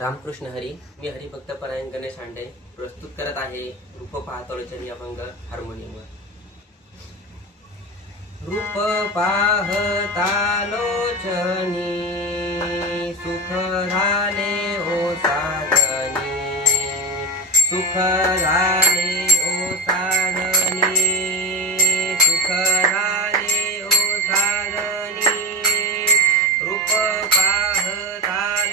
रामकृष्ण हरी. मी हरिभक्त परायण गणेश हांडे प्रस्तुत करत आहे रूप पाहतालोचनी अभंग हार्मोनियमवर. रूप पाहतालोचनी सुख झाले ओ साधनी, सुख झाले ओ साधनी, सुख झाले ओ साधनी. रूप पाहतालोचनी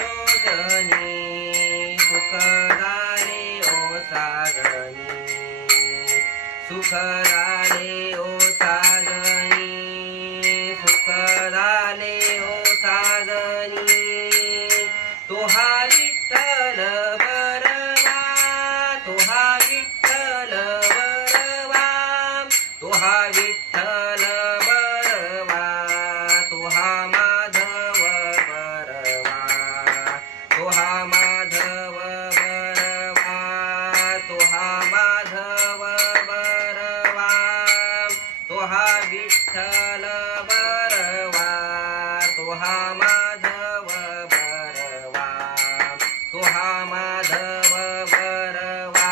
सुख झाले ओ साधनी, सुख झाले ओ साधनी, सुख झाले ओ साधनी. तो हा विठ्ठल बरवा, तो हा विठ्ठल बरवा, तो हा विठ्ठल बरवा, तो हा माधव बरवा, तो हा माधव बरवा, तो हा माधव बरवा, तो हा विठ्ठल बरवा, तो हा माधव बरवा, तो हा माधव बरवा,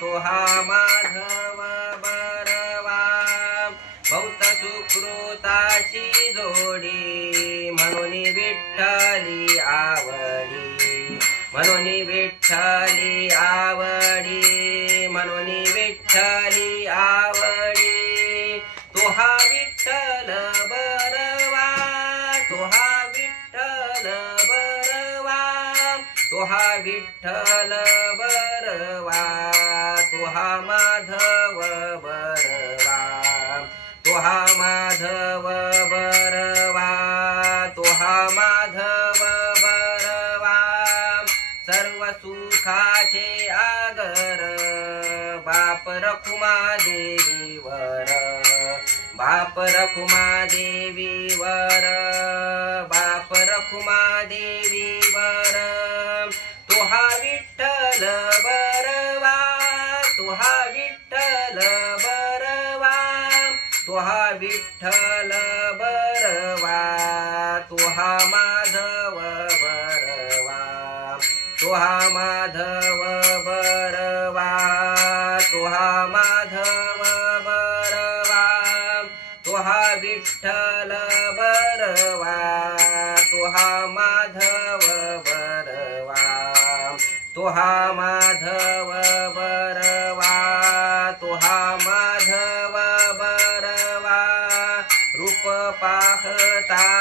तो हा माधव बरवा. बहुत सुकृताची जोडी म्हणून विठ्ठली आवडी, म्हणून विठ्ठली आवडी, म्हणून विठ्ठली आवडी. तो हा विठ्ठल बरवा, तो हा विठ्ठल बरवा, तो हा विठ्ठल बरवा, तो हा माधव बरवा, तो हा माधव बरवा, तो हा माधव बरवा. सर्व सुखाचे आगर बाप रखुमा देवीवर, बाप रखुमा देवीवर, बाप रखुमा देवीवर. तो हा विठ्ठल बरवा, तो हा विठ्ठल बरवा, तो हा विठ्ठल बरवा, तो हा माधव बरवा, तो हा माधव बरवा, तो हा माधव बरवा. तो हा विठ्ठल बरवा, तो हा माधव बरवा, तो हा माधव बरवा, तो हा माधव बरवा. रूप पाहतालोचनी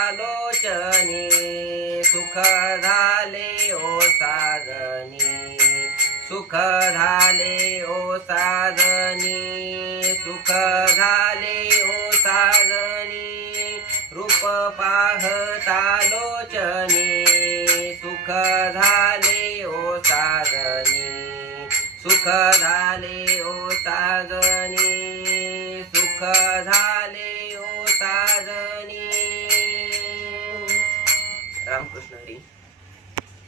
सुख झाले ओ साधनी, सुख झाले ओ साधनी, सुख झाले ओ साधनी. रूप पाहतालोचनी सुख झाले ओ साधनी, सुख झाले ओ साधनी, सुख झाले